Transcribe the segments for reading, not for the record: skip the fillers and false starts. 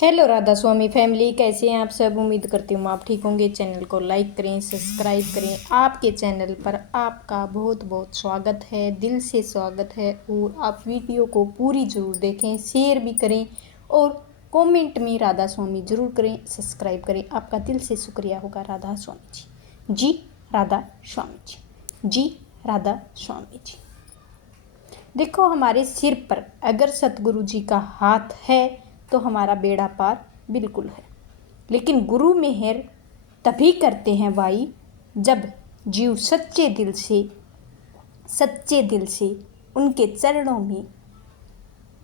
Hello Radha स्वामी family, कैसे हैं आप सब। उम्मीद करती हूँ आप ठीक होंगे। चैनल को लाइक करें, सब्सक्राइब करें। आपके चैनल पर आपका बहुत बहुत स्वागत है, दिल से स्वागत है। और आप वीडियो को पूरी ज़रूर देखें, शेयर भी करें और कमेंट में राधा स्वामी ज़रूर करें, सब्सक्राइब करें। आपका दिल से शुक्रिया होगा राधा स्वामी जी। जी राधा स्वामी जी, जी राधा स्वामी जी। देखो, हमारे सिर पर अगर सतगुरु जी का हाथ है तो हमारा बेड़ा पार बिल्कुल है। लेकिन गुरु मेहर तभी करते हैं भाई जब जीव सच्चे दिल से उनके चरणों में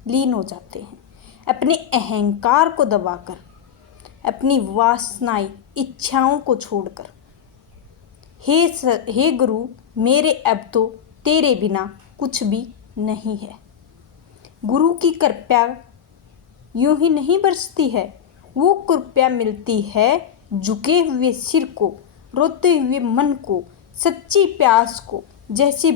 लीन हो जाते हैं, अपने अहंकार को दबाकर, अपनी वासनाएं इच्छाओं को छोड़कर। हे गुरु, मेरे अब तो तेरे बिना कुछ भी नहीं है। गुरु की कृपा यूं ही नहीं बरसती है, वो कृपया मिलती है झुके हुए सिर को, रोते हुए मन को, सच्ची प्यास को। जैसे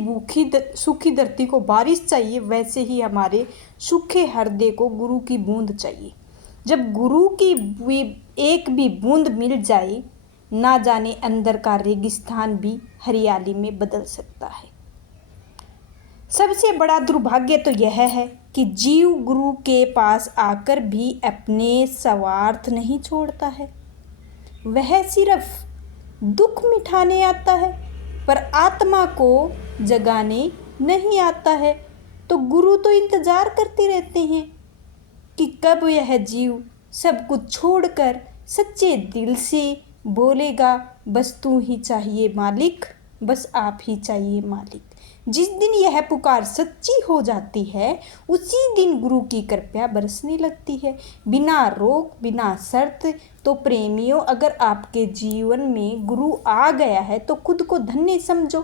सूखी धरती को बारिश चाहिए, वैसे ही हमारे सूखे हृदय को गुरु की बूंद चाहिए। जब गुरु की एक भी बूंद मिल जाए, ना जाने अंदर का रेगिस्तान भी हरियाली में बदल सकता है। सबसे बड़ा दुर्भाग्य तो यह है कि जीव गुरु के पास आकर भी अपने स्वार्थ नहीं छोड़ता है। वह सिर्फ दुख मिटाने आता है, पर आत्मा को जगाने नहीं आता है। तो गुरु तो इंतजार करते रहते हैं कि कब यह जीव सब कुछ छोड़कर सच्चे दिल से बोलेगा, बस तू ही चाहिए मालिक, बस आप ही चाहिए मालिक। जिस दिन यह पुकार सच्ची हो जाती है, उसी दिन गुरु की कृपा बरसने लगती है, बिना रोक बिना शर्त। तो प्रेमियों, अगर आपके जीवन में गुरु आ गया है तो खुद को धन्य समझो।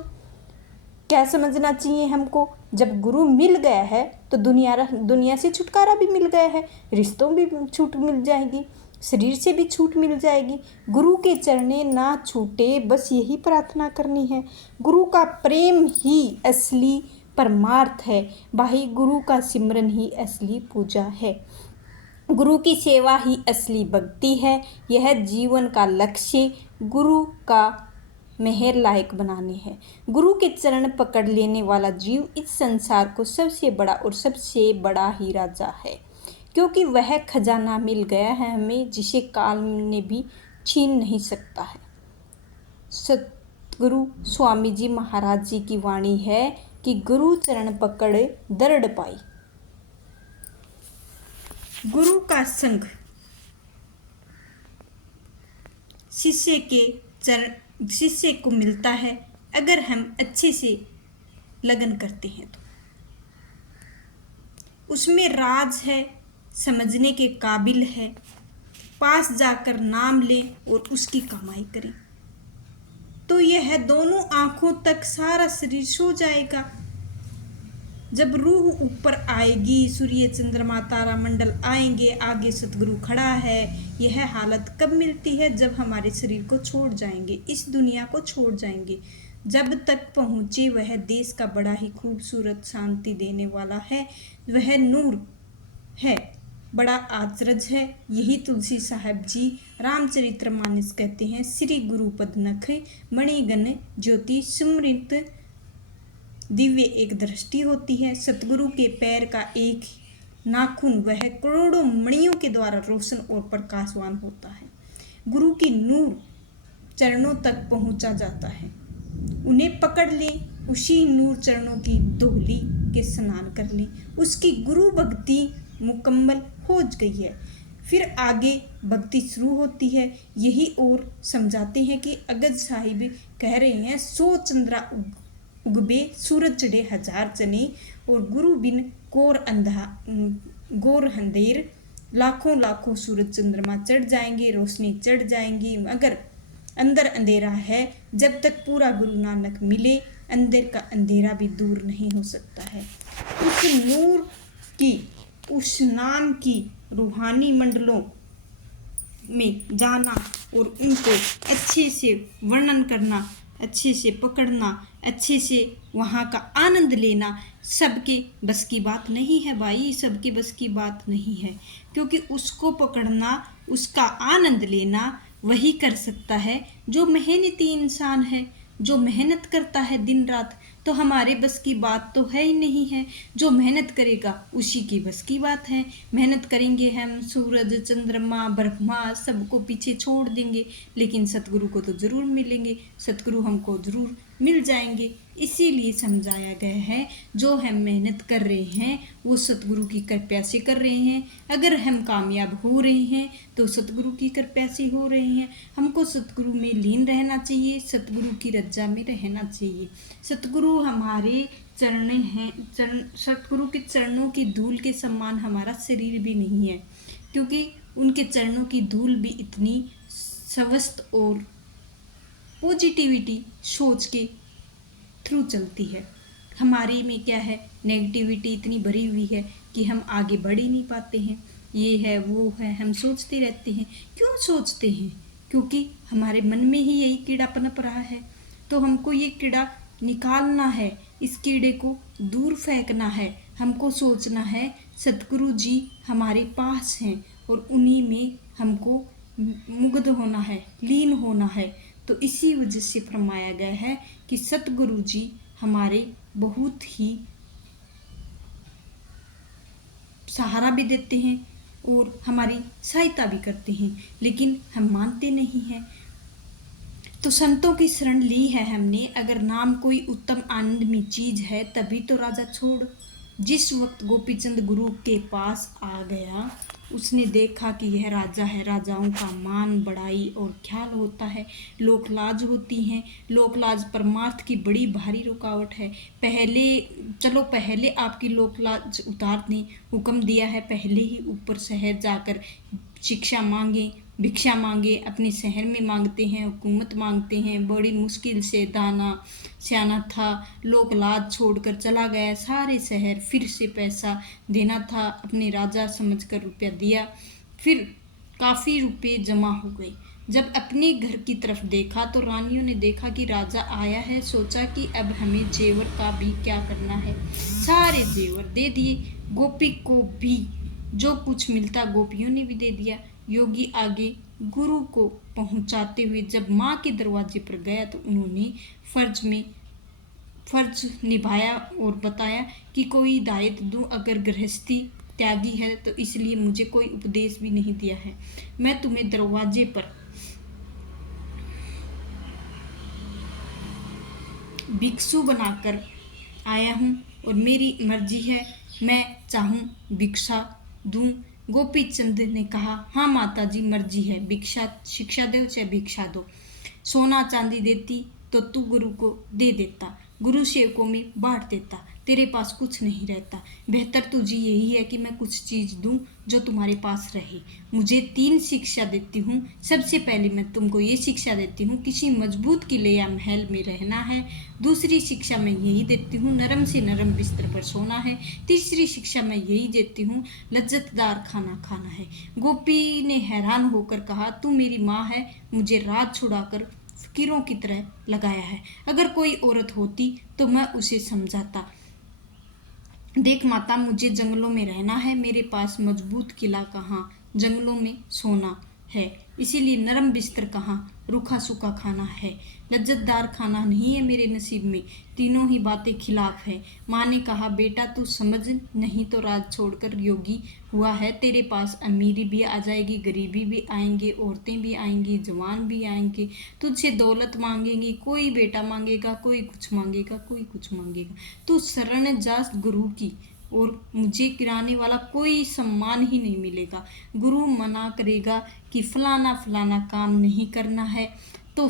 क्या समझना चाहिए हमको? जब गुरु मिल गया है तो दुनिया से छुटकारा भी मिल गया है, रिश्तों भी छूट मिल जाएगी, शरीर से भी छूट मिल जाएगी। गुरु के चरणे ना छूटे, बस यही प्रार्थना करनी है। गुरु का प्रेम ही असली परमार्थ है भाई। गुरु का सिमरन ही असली पूजा है। गुरु की सेवा ही असली भक्ति है। यह जीवन का लक्ष्य गुरु का मेहर लायक बनाने हैं। गुरु के चरण पकड़ लेने वाला जीव इस संसार को सबसे बड़ा और सबसे बड़ा ही राजा है, क्योंकि वह खजाना मिल गया है हमें, जिसे काल ने भी छीन नहीं सकता है। सतगुरु स्वामी जी महाराज जी की वाणी है कि गुरु चरण पकड़ दरड़ पाई। गुरु का संग शिष्य को मिलता है अगर हम अच्छे से लगन करते हैं तो। उसमें राज है, समझने के काबिल है। पास जाकर नाम ले और उसकी कमाई करें तो यह दोनों आंखों तक सारा शरीर सो जाएगा। जब रूह ऊपर आएगी, सूर्य चंद्रमा तारा मंडल आएंगे, आगे सतगुरु खड़ा है। यह हालत कब मिलती है? जब हमारे शरीर को छोड़ जाएंगे, इस दुनिया को छोड़ जाएंगे। जब तक पहुँचे वह देश का बड़ा ही खूबसूरत शांति देने वाला है। वह नूर है, बड़ा आचरज है। यही तुलसी साहब जी रामचरितमानस कहते हैं, श्री गुरु पद नख मणिगण ज्योति सुमृत दिव्य एक दृष्टि होती है। सतगुरु के पैर का एक नाखून वह करोड़ों मणियों के द्वारा रोशन और प्रकाशवान होता है। गुरु की नूर चरणों तक पहुंचा जाता है। उन्हें पकड़ ले, उसी नूर चरणों की धूली के स्नान कर ले। उसकी गुरु भक्ति मुकम्मल हो गई है। फिर आगे भक्ति शुरू होती है। यही और समझाते हैं कि अगज साहिब कह रहे हैं, 100 चंद्रा उगबे सूरज चढ़े 1000 चने, और गुरु बिन घोर अंधेर। लाखों लाखों सूरज चंद्रमा चढ़ जाएंगे, रोशनी चढ़ जाएंगी, मगर अंदर अंधेरा है। जब तक पूरा गुरु नानक मिले, अंदर का अंधेरा भी दूर नहीं हो सकता है। उस नूर की, उस नाम की रूहानी मंडलों में जाना और उनको अच्छे से वर्णन करना अच्छे से पकड़ना, अच्छे से वहाँ का आनंद लेना सबके बस की बात नहीं है भाई, सबके बस की बात नहीं है। क्योंकि उसको पकड़ना, उसका आनंद लेना वही कर सकता है जो मेहनती इंसान है, जो मेहनत करता है दिन रात। तो हमारे बस की बात तो है ही नहीं है। जो मेहनत करेगा उसी की बस की बात है। मेहनत करेंगे हम, सूरज, चंद्रमा, ब्रह्मा सबको पीछे छोड़ देंगे, लेकिन सतगुरु को तो ज़रूर मिलेंगे, सतगुरु हमको ज़रूर मिल जाएंगे। इसीलिए समझाया गया है, जो हम मेहनत कर रहे हैं वो सतगुरु की कृपा से कर रहे हैं। अगर हम कामयाब हो रहे हैं तो सतगुरु की कृपा से हो रहे हैं। हमको सतगुरु में लीन रहना चाहिए, सतगुरु की रज्जा में रहना चाहिए। सतगुरु हमारे चरण हैं, सतगुरु के चरणों की धूल के समान हमारा शरीर भी नहीं है, क्योंकि उनके चरणों की धूल भी इतनी स्वस्थ और पॉजिटिविटी सोच के थ्रू चलती है। हमारी में क्या है, नेगेटिविटी इतनी भरी हुई है कि हम आगे बढ़ ही नहीं पाते हैं। ये है वो है, हम सोचते रहते हैं। क्यों सोचते हैं? क्योंकि हमारे मन में ही यही कीड़ा पनप रहा है। तो हमको ये कीड़ा निकालना है, इस कीड़े को दूर फेंकना है। हमको सोचना है सतगुरु जी हमारे पास हैं और उन्हीं में हमको मुग्ध होना है, लीन होना है। तो इसी वजह से फरमाया गया है कि सतगुरु जी हमारे बहुत ही सहारा भी देते हैं और हमारी सहायता भी करते हैं, लेकिन हम मानते नहीं हैं। तो संतों की शरण ली है हमने। अगर नाम कोई उत्तम आनंद में चीज है, तभी तो राजा छोड़। जिस वक्त गोपीचंद गुरु के पास आ गया, उसने देखा कि यह राजा है। राजाओं का मान, बड़ाई और ख्याल होता है, लोक लाज होती हैं। लोक लाज परमार्थ की बड़ी भारी रुकावट है। पहले आपकी लोक लाज उतार दें, हुक्म दिया है पहले ही ऊपर शहर जाकर शिक्षा मांगे, भिक्षा मांगे। अपने शहर में मांगते हैं, हुकूमत मांगते हैं। बड़ी मुश्किल से दाना स्याना था, लोक लाज छोड़कर चला गया सारे शहर। फिर से पैसा देना था, अपने राजा समझकर रुपया दिया। फिर काफ़ी रुपये जमा हो गए। जब अपने घर की तरफ देखा तो रानियों ने देखा कि राजा आया है। सोचा कि अब हमें जेवर का भी क्या करना है। सारे जेवर दे दिए। गोपी को भी जो कुछ मिलता गोपियों ने भी दे दिया। योगी आगे गुरु को पहुंचाते हुए जब माँ के दरवाजे पर गया तो उन्होंने फर्ज निभाया और बताया कि कोई हिदायत दूँ। अगर गृहस्थी त्यागी है तो इसलिए मुझे कोई उपदेश भी नहीं दिया है। मैं तुम्हें दरवाजे पर भिक्षु बनाकर आया हूँ और मेरी मर्जी है, मैं चाहूँ भिक्षा दूँ। गोपीचंद ने कहा, हाँ माता जी, मर्जी है, भिक्षा शिक्षा दो चाहे भिक्षा दो। सोना चांदी देती तो तू गुरु को दे देता, गुरु सेवकों में बांट देता। तेरे पास कुछ नहीं रहता। बेहतर तुझे यही है कि मैं कुछ चीज़ दूं जो तुम्हारे पास रहे। मुझे 3 शिक्षा देती हूँ। सबसे पहले मैं तुमको ये शिक्षा देती हूँ, किसी मजबूत किले या महल में रहना है। दूसरी शिक्षा मैं यही देती हूँ, नरम से नरम बिस्तर पर सोना है। तीसरी शिक्षा मैं यही देती हूँ, लज्जतदार खाना खाना है। गोपी ने हैरान होकर कहा, तू मेरी माँ है, मुझे रात छुड़ाकर फकीरों की तरह लगाया है। अगर कोई औरत होती तो मैं उसे समझाता। देख माता, मुझे जंगलों में रहना है, मेरे पास मजबूत किला कहाँ, जंगलों में सोना है। इसीलिए नरम बिस्तर कहाँ, रूखा सूखा खाना है, लज्जतदार खाना नहीं है मेरे नसीब में। तीनों ही बातें खिलाफ है। माँ ने कहा, बेटा तू समझ, नहीं तो राज छोड़कर योगी हुआ है। तेरे पास अमीरी भी आ जाएगी, गरीबी भी आएंगे, औरतें भी आएंगी, जवान भी आएंगे, तुझसे दौलत मांगेंगी। कोई बेटा मांगेगा, कोई कुछ मांगेगा, कोई कुछ मांगेगा। तू शरण जा गुरु की, और मुझे गिराने वाला कोई सम्मान ही नहीं मिलेगा। गुरु मना करेगा कि फलाना फलाना काम नहीं करना है, तो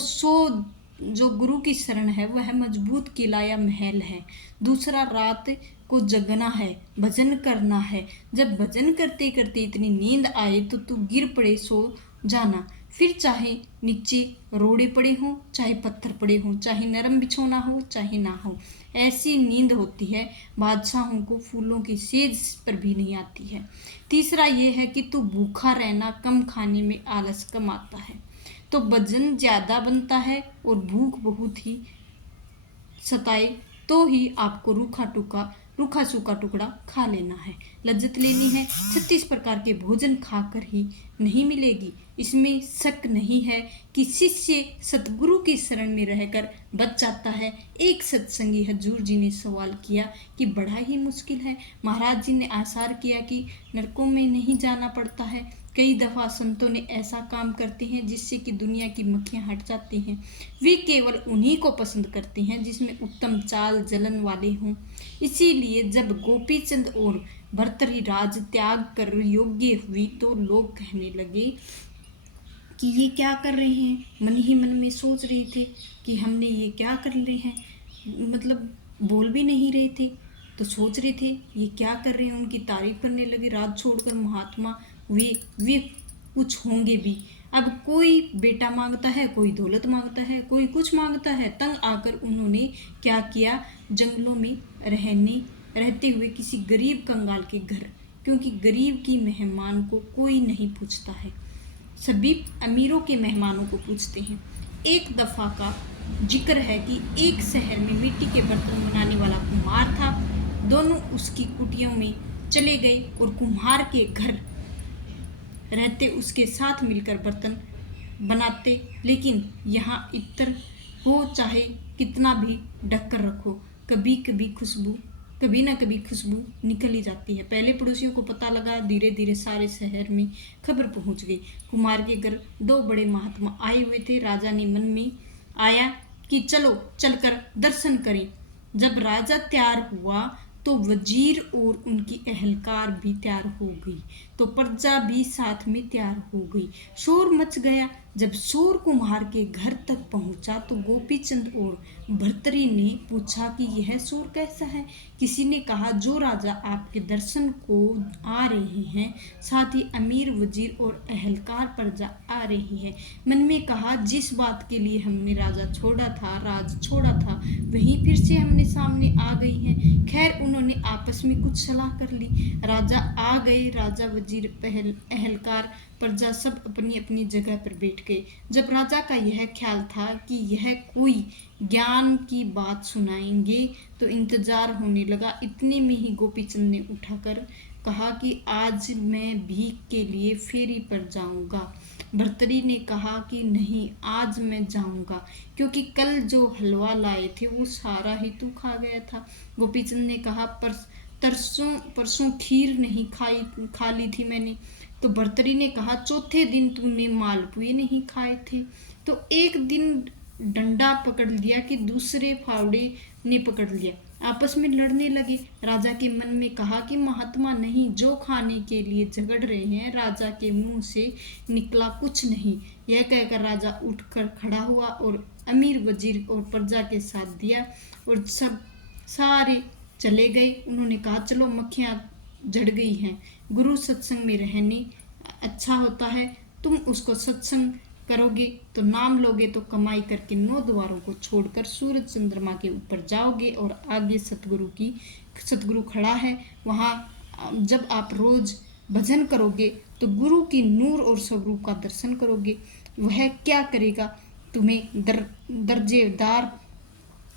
जो गुरु की शरण है वह मजबूत किला या महल है। दूसरा, रात को जगना है, भजन करना है। जब भजन करते करते इतनी नींद आए तो तू गिर पड़े, सो जाना। फिर चाहे नीचे रोड़े पड़े हों, चाहे पत्थर पड़े हों, चाहे नरम बिछोना हो चाहे ना हो, ऐसी नींद होती है बादशाहों को फूलों की सेज पर भी नहीं आती है। तीसरा ये है कि तू भूखा रहना, कम खाने में आलस कम आता है। तो वजन ज़्यादा बनता है और भूख बहुत ही सताए तो ही आपको रूखा सूखा टुकड़ा खा लेना है। लज्जत लेनी है 36 प्रकार के भोजन खाकर ही नहीं मिलेगी। इसमें शक नहीं है कि शिष्य सतगुरु की शरण में रहकर बच जाता है। एक सत्संगी हजूर जी ने सवाल किया कि बड़ा ही मुश्किल है। महाराज जी ने आसार किया कि नरकों में नहीं जाना पड़ता है। कई दफ़ा संतों ने ऐसा काम करते हैं जिससे कि दुनिया की मक्खियाँ हट जाती हैं। वे केवल उन्हीं को पसंद करते हैं जिसमें उत्तम चाल चलन वाले हों। इसीलिए जब गोपीचंद और भर्तृहरि राज त्याग कर योग्य हुई तो लोग कहने लगे कि ये क्या कर रहे हैं। मन ही मन में सोच रहे थे कि हमने ये क्या कर रहे हैं, मतलब बोल भी नहीं रहे थे तो सोच रहे थे ये क्या कर रहे हैं। उनकी तारीफ करने लगे। राज छोड़कर महात्मा वे कुछ होंगे भी। अब कोई बेटा मांगता है, कोई दौलत मांगता है, कोई कुछ मांगता है। तंग आकर उन्होंने क्या किया, जंगलों में रहते हुए किसी गरीब कंगाल के घर, क्योंकि गरीब की मेहमान को कोई नहीं पूछता है, सभी अमीरों के मेहमानों को पूछते हैं। एक दफ़ा का जिक्र है कि एक शहर में मिट्टी के बर्तन बनाने वाला कुम्हार था। दोनों उसकी कुटियों में चले गए और कुम्हार के घर रहते उसके साथ मिलकर बर्तन बनाते। लेकिन यहाँ इत्र हो चाहे कितना भी ढककर रखो, कभी ना कभी खुशबू निकल ही जाती है। पहले पड़ोसियों को पता लगा, धीरे धीरे सारे शहर में खबर पहुँच गई। कुमार के घर दो बड़े महात्मा आए हुए थे। राजा ने मन में आया कि चलो चलकर दर्शन करें। जब राजा तैयार हुआ तो वजीर और उनकी अहलकार भी तैयार हो गई, तो प्रजा भी साथ में तैयार हो गई। शोर मच गया। जब शोर कुम्हार के घर तक पहुंचा तो गोपीचंद और भर्तृहरि ने पूछा कि यह शोर कैसा है। किसी ने कहा, जो राजा आपके दर्शन को आ रहे हैं, साथ ही अमीर, वजीर और अहलकार प्रजा आ रही है। मन में कहा, जिस बात के लिए हमने राज छोड़ा था वही फिर से हमने सामने आ गई है। खैर, उन्होंने आपस में कुछ सलाह कर ली। राजा आ गए। राजा, वजीर, अहलकार, प्रजा सब अपनी अपनी जगह पर बैठ गए। जब राजा का यह ख्याल था कि यह कोई ज्ञान की बात सुनाएंगे तो इंतजार होने लगा। इतने में ही गोपीचंद ने उठाकर कहा कि आज मैं भीख के लिए फेरी पर जाऊंगा। भर्तृहरि ने कहा कि नहीं, आज मैं जाऊंगा, क्योंकि कल जो हलवा लाए थे वो सारा ही तू खा गया था। गोपीचंद ने कहा, परसों खीर नहीं खा ली थी मैंने। तो भर्तृहरि ने कहा, चौथे दिन तूने मालपुए नहीं खाए थे। तो एक दिन डंडा पकड़ लिया कि दूसरे फावड़े ने पकड़ लिया। आपस में लड़ने लगे। राजा के मन में कहा कि महात्मा नहीं, जो खाने के लिए झगड़ रहे हैं। राजा के मुंह से निकला कुछ नहीं। यह कहकर राजा उठकर खड़ा हुआ और अमीर, वजीर और प्रजा के साथ दिया और सब सारे चले गए। उन्होंने कहा, चलो, मक्खियाँ झड़ गई हैं। गुरु सत्संग में रहने अच्छा होता है। तुम उसको सत्संग करोगे तो नाम लोगे तो कमाई करके 9 द्वारों को छोड़कर सूरज चंद्रमा के ऊपर जाओगे और आगे सतगुरु खड़ा है। वहाँ जब आप रोज भजन करोगे तो गुरु की नूर और स्वरूप का दर्शन करोगे। वह क्या करेगा, तुम्हें दर्जेदार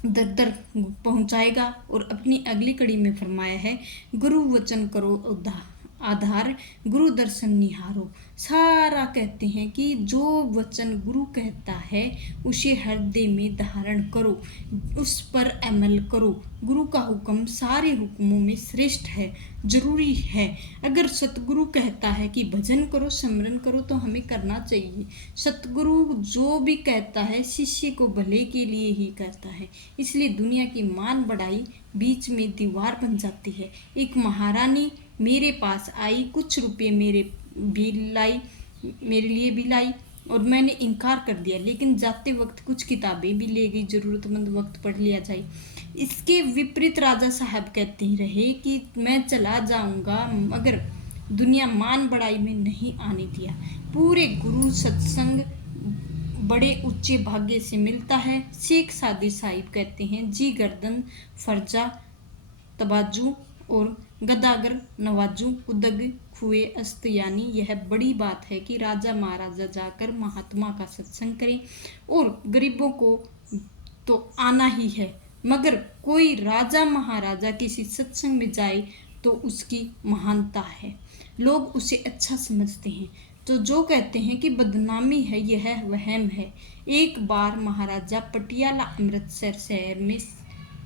दर पहुंचाएगा। और अपनी अगली कड़ी में फरमाया है, गुरु वचन करो आधार, गुरु दर्शन निहारो। सारा कहते हैं कि जो वचन गुरु कहता है उसे हृदय में धारण करो, उस पर अमल करो। गुरु का हुक्म सारे हुक्मों में श्रेष्ठ है, जरूरी है। अगर सतगुरु कहता है कि भजन करो, सिमरन करो, तो हमें करना चाहिए। सतगुरु जो भी कहता है शिष्य को भले के लिए ही कहता है। इसलिए दुनिया की मान बढ़ाई बीच में दीवार बन जाती है। एक महारानी मेरे पास आई, कुछ रुपये मेरे लिए भी लाई और मैंने इनकार कर दिया, लेकिन जाते वक्त कुछ किताबें भी ले गई, ज़रूरतमंद वक्त पढ़ लिया जाए। इसके विपरीत राजा साहब कहते ही रहे कि मैं चला जाऊंगा, मगर दुनिया मान बढ़ाई में नहीं आने दिया। पूरे गुरु सत्संग बड़े ऊंचे भाग्य से मिलता है। शेख सादी साहिब कहते हैं, जी गर्दन फरजा तबाजू और गदागर नवाजू उदग हुए अस्त, यानी यह बड़ी बात है कि राजा महाराजा जाकर महात्मा का सत्संग करें, और गरीबों को तो आना ही है, मगर कोई राजा महाराजा किसी सत्संग में जाए तो उसकी महानता है, लोग उसे अच्छा समझते हैं। तो जो कहते हैं कि बदनामी है, यह वहम है। एक बार महाराजा पटियाला अमृतसर शहर में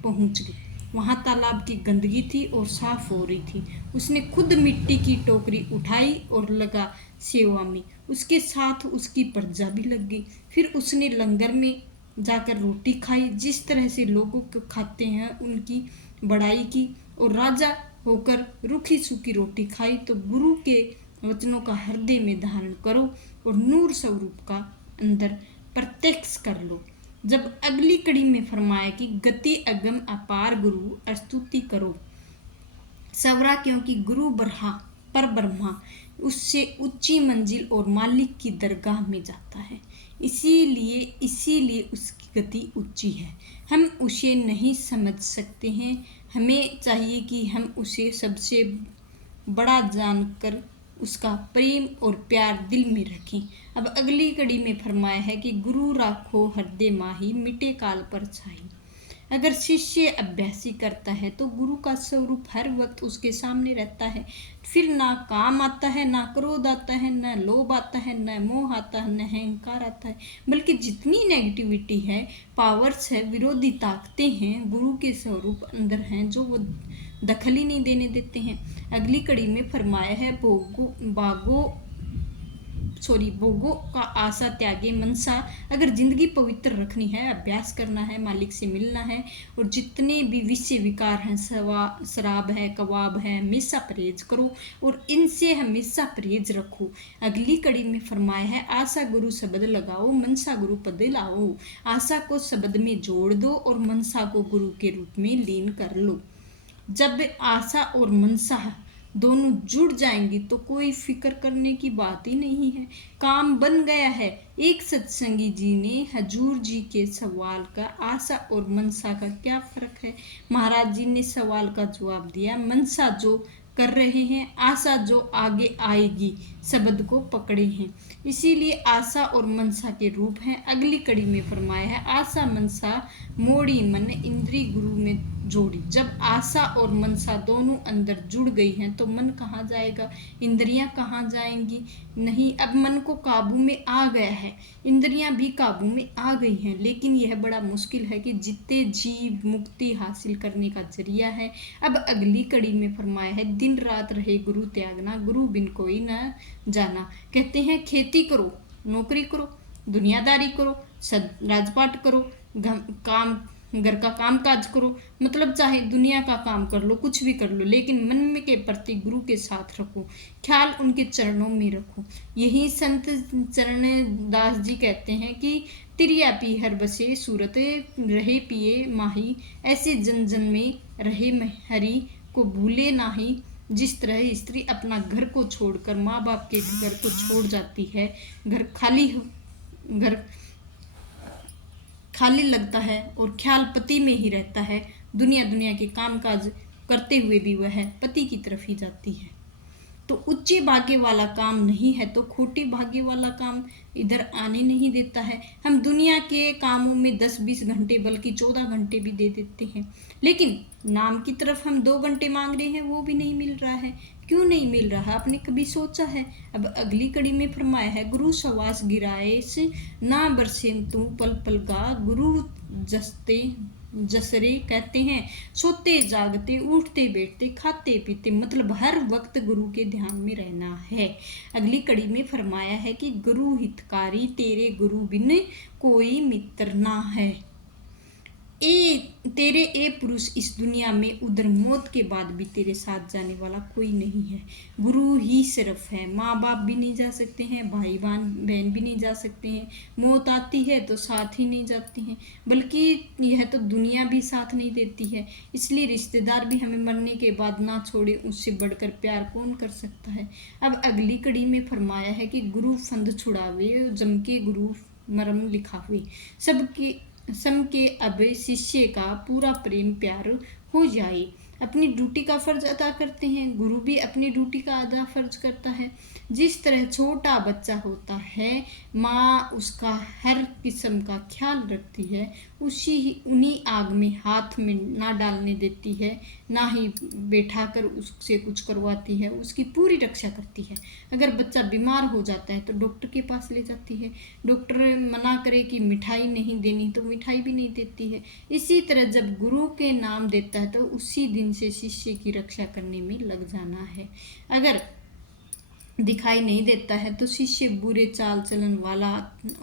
पहुंच गए। वहां तालाब की गंदगी थी और साफ हो रही थी। उसने खुद मिट्टी की टोकरी उठाई और लगा सेवा में। उसके साथ उसकी प्रजा भी लग गई। फिर उसने लंगर में जाकर रोटी खाई, जिस तरह से लोगों को खाते हैं उनकी बड़ाई की, और राजा होकर रूखी सूखी रोटी खाई। तो गुरु के वचनों का हृदय में धारण करो और नूर स्वरूप का अंदर प्रत्यक्ष कर लो। जब अगली कड़ी में फरमाया कि गति अगम अपार गुरु स्तुति करो सवरा, क्योंकि गुरु ब्रह्मा पर ब्रह्मा उससे ऊंची मंजिल और मालिक की दरगाह में जाता है, इसीलिए उसकी गति ऊंची है। हम उसे नहीं समझ सकते हैं, हमें चाहिए कि हम उसे सबसे बड़ा जानकर उसका प्रेम और प्यार दिल में रखें। अब अगली कड़ी में फरमाया है कि गुरु राखो हृदय माही, मिटे काल पर छाई। अगर शिष्य अभ्यासी करता है तो गुरु का स्वरूप हर वक्त उसके सामने रहता है। फिर ना काम आता है, ना क्रोध आता है, न लोभ आता है, न मोह आता है, न अहंकार आता है, बल्कि जितनी नेगेटिविटी है, पावर्स है, विरोधी ताकतें हैं, गुरु के स्वरूप अंदर हैं, जो वो दखल ही नहीं देने देते हैं। अगली कड़ी में फरमाया है भोगो का आशा त्यागे मनसा। अगर जिंदगी पवित्र रखनी है, अभ्यास करना है, मालिक से मिलना है, और जितने भी विषय विकार हैं, शराब है, कबाब है, हमेशा परहेज करो और इनसे हमेशा परहेज रखो। अगली कड़ी में फरमाया है आशा गुरु शब्द लगाओ, मनसा गुरु पद लाओ। आशा को शब्द में जोड़ दो और मनसा को गुरु के रूप में लीन कर लो। जब आशा और मनसा दोनों जुड़ जाएंगी तो कोई फिक्र करने की बात ही नहीं है, काम बन गया है। एक सत्संगी जी ने हजूर जी के सवाल का आशा और मनसा का क्या फर्क है, महाराज जी ने सवाल का जवाब दिया, मनसा जो कर रहे हैं, आशा जो आगे आएगी, शब्द को पकड़े हैं, इसीलिए आशा और मनसा के रूप हैं। अगली कड़ी में फरमाया है आशा मनसा मोड़ी मन इंद्री गुरु में जोड़ी। जब आशा और मनसा दोनों अंदर जुड़ गई हैं तो मन कहाँ जाएगा, इंद्रियां कहाँ जाएंगी? नहीं, अब मन को काबू में आ गया है, इंद्रियां भी काबू में आ गई हैं, लेकिन यह बड़ा मुश्किल है कि जितने जीव मुक्ति हासिल करने का जरिया है। अब अगली कड़ी में फरमाया है दिन रात रहे गुरु त्यागना, गुरु बिन कोई न जाना। कहते हैं खेती करो, नौकरी करो, दुनियादारी करो, राजपाट करो, घर का काम काज करो, मतलब चाहे दुनिया का काम कर लो, कुछ भी कर लो, लेकिन मन में के प्रति गुरु के साथ रखो, ख्याल उनके चरणों में रखो। यही संत चरण दास जी कहते हैं कि तिरिया पी हर बसे सूरत रहे पिए माही, ऐसे जन जन में रहे हरि को भूले नाही। जिस तरह स्त्री अपना घर को छोड़कर माँ बाप के घर को छोड़ जाती है, घर खाली लगता है और ख्याल पति में ही रहता है, दुनिया के काम काज करते हुए भी वह पति की तरफ ही जाती है। तो उच्ची भाग्य वाला काम नहीं है तो खोटी भाग्य वाला काम इधर आने नहीं देता है। हम दुनिया के कामों में 10-20 घंटे बल्कि 14 घंटे भी दे देते हैं, लेकिन नाम की तरफ हम 2 घंटे मांग रहे हैं, वो भी नहीं मिल रहा है। क्यों नहीं मिल रहा, आपने कभी सोचा है? अब अगली कड़ी में फरमाया है गुरु सवास गिराए से ना बरसे तू पल पल गा, गुरु जसरे कहते हैं सोते जागते उठते बैठते खाते पीते, मतलब हर वक्त गुरु के ध्यान में रहना है। अगली कड़ी में फरमाया है कि गुरु हितकारी तेरे गुरु बिन कोई मित्र ना है। तेरे ए पुरुष इस दुनिया में, उधर मौत के बाद भी तेरे साथ जाने वाला कोई नहीं है, गुरु ही सिर्फ है। माँ बाप भी नहीं जा सकते हैं, भाई बहन भी नहीं जा सकते हैं, मौत आती है तो साथ ही नहीं जाती हैं, बल्कि यह तो दुनिया भी साथ नहीं देती है। इसलिए रिश्तेदार भी हमें मरने के बाद ना छोड़े, उससे बढ़कर प्यार कौन कर सकता है। अब अगली कड़ी में फरमाया है कि गुरु फंद छुड़ावे जम के गुरु मरम लिखावे, सम के अब शिष्य का पूरा प्रेम प्यार हो जाए। अपनी ड्यूटी का फर्ज अदा करते हैं, गुरु भी अपनी ड्यूटी का अदा फर्ज करता है। जिस तरह छोटा बच्चा होता है, माँ उसका हर किस्म का ख्याल रखती है, उन्हीं आग में हाथ में ना डालने देती है, ना ही बैठा कर उससे कुछ करवाती है, उसकी पूरी रक्षा करती है। अगर बच्चा बीमार हो जाता है तो डॉक्टर के पास ले जाती है, डॉक्टर मना करे कि मिठाई नहीं देनी तो मिठाई भी नहीं देती है। इसी तरह जब गुरु के नाम देता है तो उसी दिन से शिष्य की रक्षा करने में लग जाना है। अगर दिखाई नहीं देता है तो शिष्य बुरे चाल चलन वाला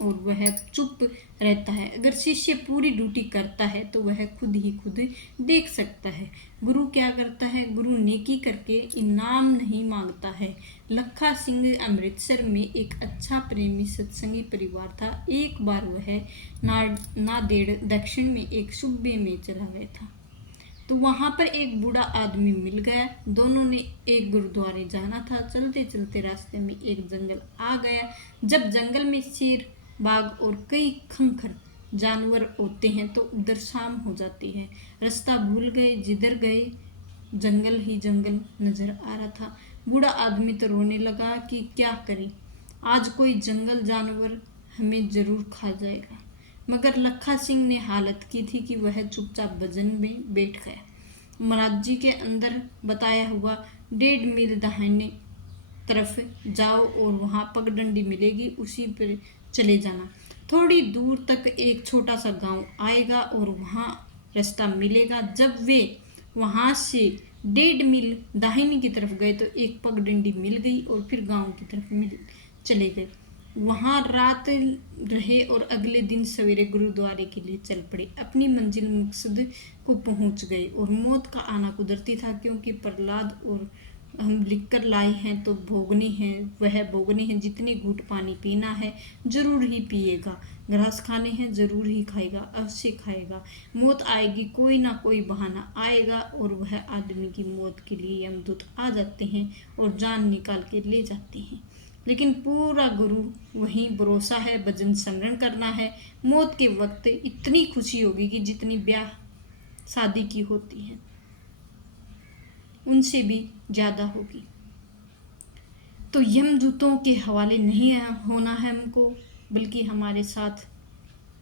और वह चुप रहता है। अगर शिष्य पूरी ड्यूटी करता है तो वह खुद ही खुद देख सकता है। गुरु क्या करता है? गुरु नेकी करके इनाम नहीं मांगता है। लखा सिंह अमृतसर में एक अच्छा प्रेमी सत्संगी परिवार था। एक बार वह नांदेड़ दक्षिण में एक सुब्बे में चला गया था तो वहां पर एक बूढ़ा आदमी मिल गया। दोनों ने एक गुरुद्वारे जाना था। चलते चलते रास्ते में एक जंगल आ गया। जब जंगल में शेर, बाघ और कई खंखर जानवर होते हैं तो उधर शाम हो जाती है। रास्ता भूल गए, जिधर गए जंगल ही जंगल नजर आ रहा था। बूढ़ा आदमी तो रोने लगा कि क्या करें, आज कोई जंगल जानवर हमें जरूर खा जाएगा। मगर लखा सिंह ने हालत की थी कि वह चुपचाप भजन में बैठ गया। महाराज जी के अंदर बताया हुआ 1.5 मील दाहिने तरफ जाओ और वहाँ पगडंडी मिलेगी, उसी पर चले जाना। थोड़ी दूर तक एक छोटा सा गांव आएगा और वहाँ रास्ता मिलेगा। जब वे वहाँ से 1.5 मील दाहिनी की तरफ गए तो एक पगडंडी मिल गई और फिर गांव की तरफ चले गए। वहाँ रात रहे और अगले दिन सवेरे गुरुद्वारे के लिए चल पड़े। अपनी मंजिल मकसद को पहुँच गए और मौत का आना कुदरती था, क्योंकि प्रहलाद और हम लिख कर लाए हैं तो भोगने हैं, वह भोगने हैं। जितने घूंट पानी पीना है जरूर ही पिएगा, घास खाने हैं जरूर ही खाएगा, अवश्य खाएगा। मौत आएगी, कोई ना कोई बहाना आएगा और वह आदमी की मौत के लिए यमदूत आ जाते हैं और जान निकाल के ले जाते हैं। लेकिन पूरा गुरु वहीं भरोसा है, भजन स्मरण करना है। मौत के वक्त इतनी खुशी होगी कि जितनी ब्याह शादी की होती है उनसे भी ज्यादा होगी। तो यमदूतों के हवाले नहीं होना है हमको, बल्कि हमारे साथ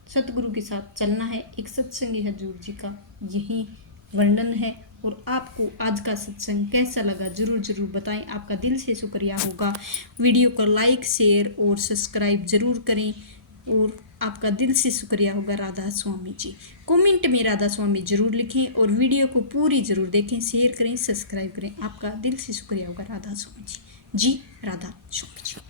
सतगुरु के साथ चलना है। एक सत्संगी हजूर जी का यही वर्णन है। और आपको आज का सत्संग कैसा लगा जरूर जरूर बताएं। आपका दिल से शुक्रिया होगा। वीडियो को लाइक, शेयर और सब्सक्राइब जरूर करें और आपका दिल से शुक्रिया होगा राधा स्वामी जी। कमेंट में राधा स्वामी जरूर लिखें और वीडियो को पूरी जरूर देखें, शेयर करें, सब्सक्राइब करें। आपका दिल से शुक्रिया होगा राधा स्वामी जी। जी राधा स्वामी जी।